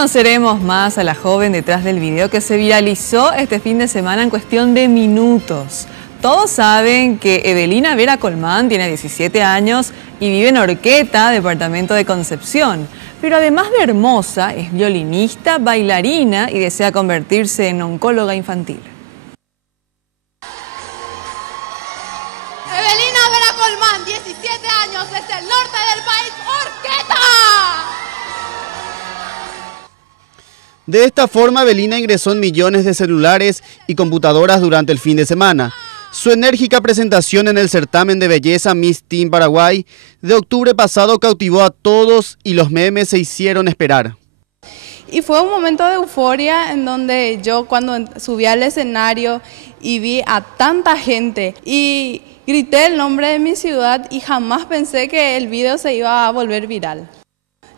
Conoceremos más a la joven detrás del video que se viralizó este fin de semana en cuestión de minutos. Todos saben que Evelina Vera Colmán tiene 17 años y vive en Horqueta, departamento de Concepción. Pero además de hermosa, es violinista, bailarina y desea convertirse en oncóloga infantil. Evelina Vera Colmán, 17 años, desde el norte del país, Horqueta. De esta forma, Evelina ingresó en millones de celulares y computadoras durante el fin de semana. Su enérgica presentación en el certamen de belleza Miss Teen Paraguay de octubre pasado cautivó a todos y los memes se hicieron esperar. Y fue un momento de euforia en donde yo cuando subí al escenario y vi a tanta gente y grité el nombre de mi ciudad y jamás pensé que el video se iba a volver viral.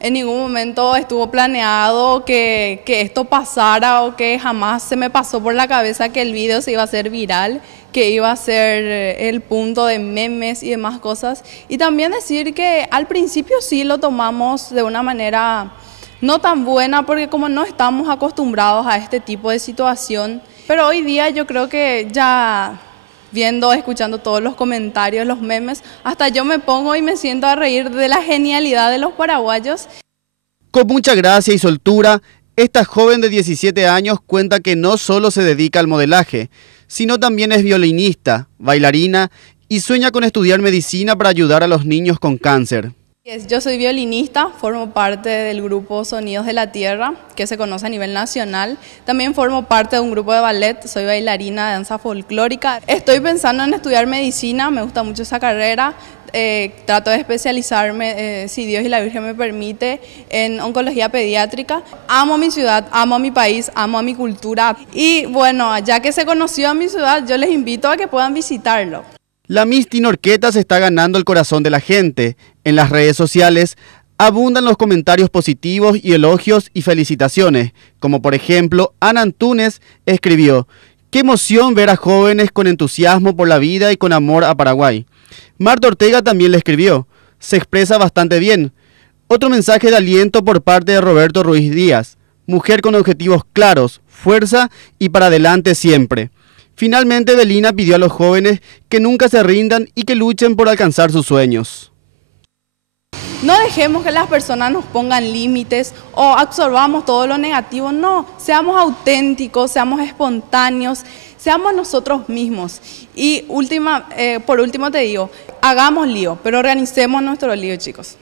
En ningún momento estuvo planeado que esto pasara o que jamás se me pasó por la cabeza que el video se iba a hacer viral, que iba a ser el punto de memes y demás cosas. Y también decir que al principio sí lo tomamos de una manera no tan buena porque como no estamos acostumbrados a este tipo de situación. Pero hoy día yo creo que ya viendo, escuchando todos los comentarios, los memes, hasta yo me pongo y me siento a reír de la genialidad de los paraguayos. Con mucha gracia y soltura, esta joven de 17 años cuenta que no solo se dedica al modelaje, sino también es violinista, bailarina y sueña con estudiar medicina para ayudar a los niños con cáncer. Yo soy violinista, formo parte del grupo Sonidos de la Tierra, que se conoce a nivel nacional. También formo parte de un grupo de ballet, soy bailarina de danza folclórica. Estoy pensando en estudiar medicina, me gusta mucho esa carrera. Trato de especializarme, si Dios y la Virgen me permite, en oncología pediátrica. Amo mi ciudad, amo a mi país, amo a mi cultura. Y bueno, ya que se conoció a mi ciudad, yo les invito a que puedan visitarlo. La Miss Teen Horqueta se está ganando el corazón de la gente. En las redes sociales abundan los comentarios positivos y elogios y felicitaciones, como por ejemplo Ana Antunes escribió: "Qué emoción ver a jóvenes con entusiasmo por la vida y con amor a Paraguay". Marta Ortega también le escribió: "Se expresa bastante bien". Otro mensaje de aliento por parte de Roberto Ruiz Díaz: "Mujer con objetivos claros, fuerza y para adelante siempre". Finalmente, Evelina pidió a los jóvenes que nunca se rindan y que luchen por alcanzar sus sueños. No dejemos que las personas nos pongan límites o absorbamos todo lo negativo, no, seamos auténticos, seamos espontáneos, seamos nosotros mismos. Y por último te digo, hagamos lío, pero organicemos nuestro lío, chicos.